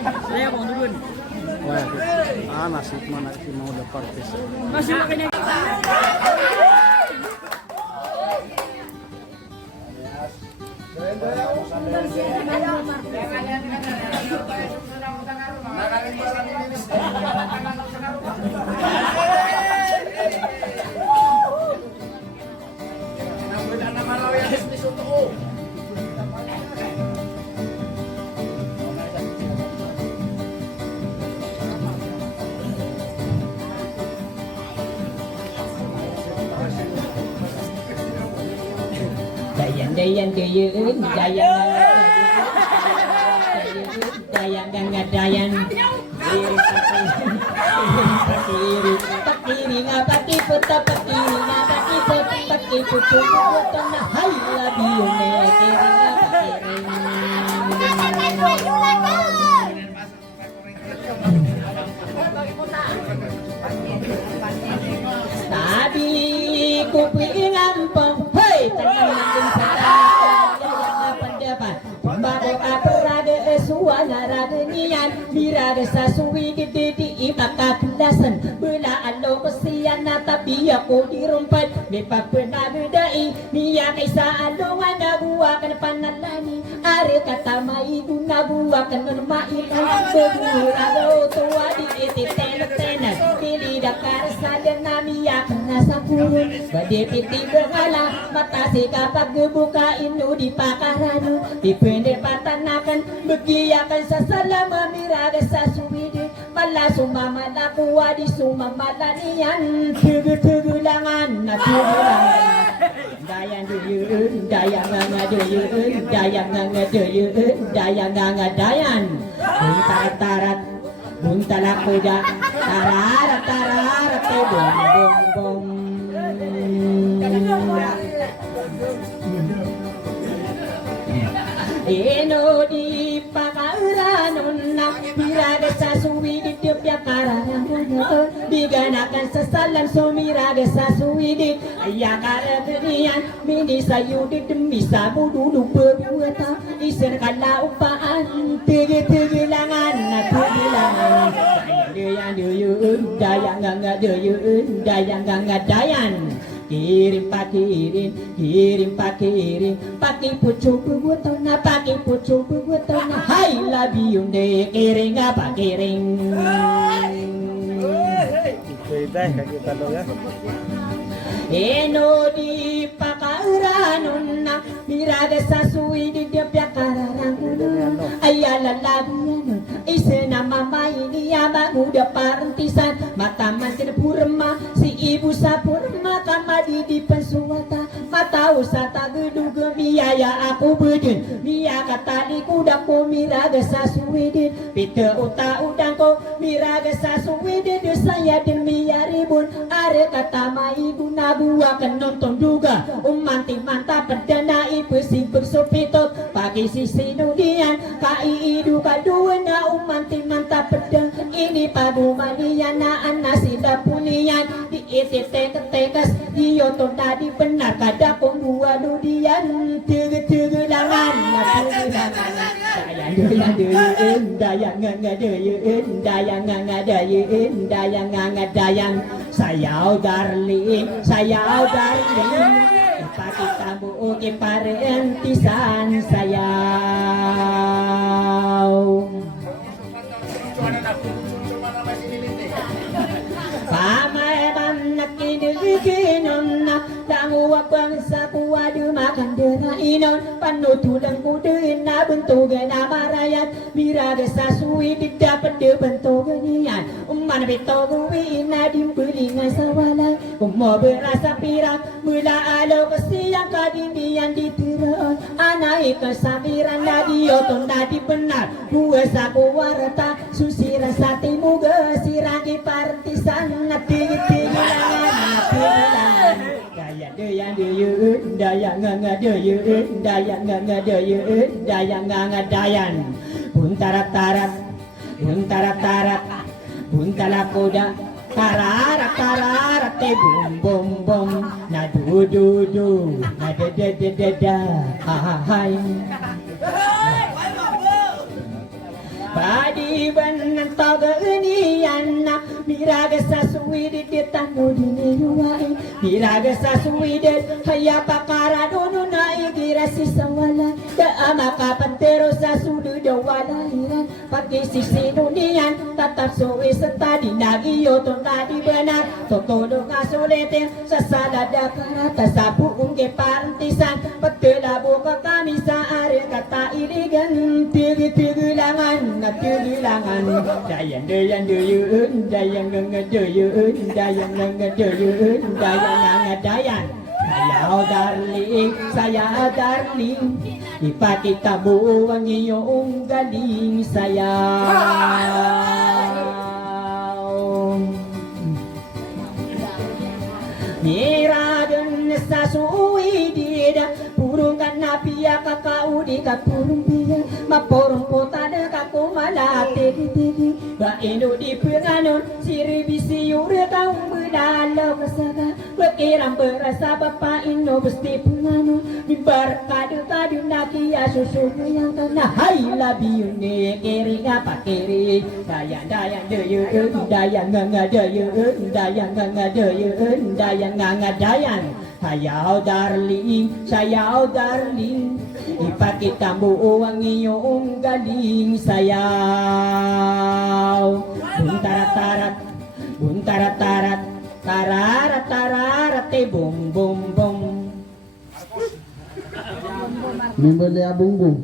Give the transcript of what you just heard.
Saya mau turun. Wah, nasib mana sih mau dapat bisa. Masih makanya. Dayan dayun dayan pakiringa paki puta pakiringa paki puta paki putu putu na hai labiyune kiringa tabi ku pingampong hei tangan bago aparada suwana radenian birada sasui gede di imaka kelasan bela alo kesian tapi aku dirumpat mepa pernah bedai niya kaisa alo wana buakan panalani are kata mai guna buakan menmaikan beburado tua di tenet dili dakar saden namiya kerasa kurun bade piti berhala mata si kapak gebuka inu di pakaranu di patanakan begiyakan sasalama miraga sa suwidi mala sumamala kuwa di sumamalanian tugu-tugulangan na tugulangan dayan duyun dayan nga duyun dayan nga duyun dayan nga dayan buntarat buntala kuda tararat bom bom bom eno di pakaranon na miraga sa suwidid di piyakaranan diganakan sa salam sumiraga sa suwidid ayakara dunian mini sayudid demi sabu dulu berbuata iser kala upaan tege-tegelangan na tegelangan dayang nga dayan kirim paki pucu bubuto na hai labiyun de kiring apa kiring kita lo ya. eno di pakaranon na miraga sa suwi di pyakararang ayala labiyanon isena mamay niya maguda parantisan mataman sa purma si ibu sa purma kamadi di pensuwata matao sa taguduga biyaya ako bedin biya katali kuda ko miraga sa suwidin pita uta udang ko miraga sa suwidin saya demi yaribun are kata maibu nabuakan nonton juga umanti mantap perdana ibu si bersopitot pagi sisi nudian kai idu kadua na umanti mantap pedang ini padu mania na anasida punian di tekas di otot tadi benar kada pun dua dudian tegelangan dayang sayau darling pati tamu ke parentisan sayau pamaeman nakinuginon na danguwa bangsa kuwadu makan dera inon panutulang kuduin na bentugan na marayan miraga sa suwi di dapat de bentugan niyan umman bitoguwi na dimbulingan sa walay kumo berasa pirang mula alo kasiyang kadindian ditiroon anay kasabiran na diyoton na di benar buwa sa kuwarata susira sa timuga sirangi partisan na tigit-tigilangan dayang buntarat buntala kuda tararat te bom bom na du na de hai Padi banan taga inian na Miraga sa suwidit ditano diniluwain Miraga sa suwidit haya pakara dono na igira si sawala Da makapantero sa sudu da wala hiran Pati sisino niyan tatap suwi sa tadi Nagiyo to tadi benar Totodo nga sulitin sa salada karata Sa buong keparantisan Pagtilabo ka kami sa ari kata iligan Tigi-tigilangan na tigilangan Dayan dayan dayun Dayan nga dayun Dayan nga dayun Dayan nga dayan Sayaw darling, sayaw darling Ipakita mo ang iyong galing sayaw Miragan sa suwidida Purong ka na piya kakaudi ka purong piya Maporong puta na ka kumala Tigi-tigi Baino di penganon Siribisi yura kaung bedalo kasaka Bekirang berasa bapain no besti penganon Mimbar kadu-kadu nakia susu yang kena Hai labi yune kiri ngapa kiri Dayan-dayan deyun Dayan ngangadayan Dayan ngangadayan Dayan ngangadayan Sayaw darling, sayaw darling Ipakita mo ang iyong galing sayaw Buntarat-tarat, buntarat-tarat Tararat-tararat, bum bum bum Member dia bungbung.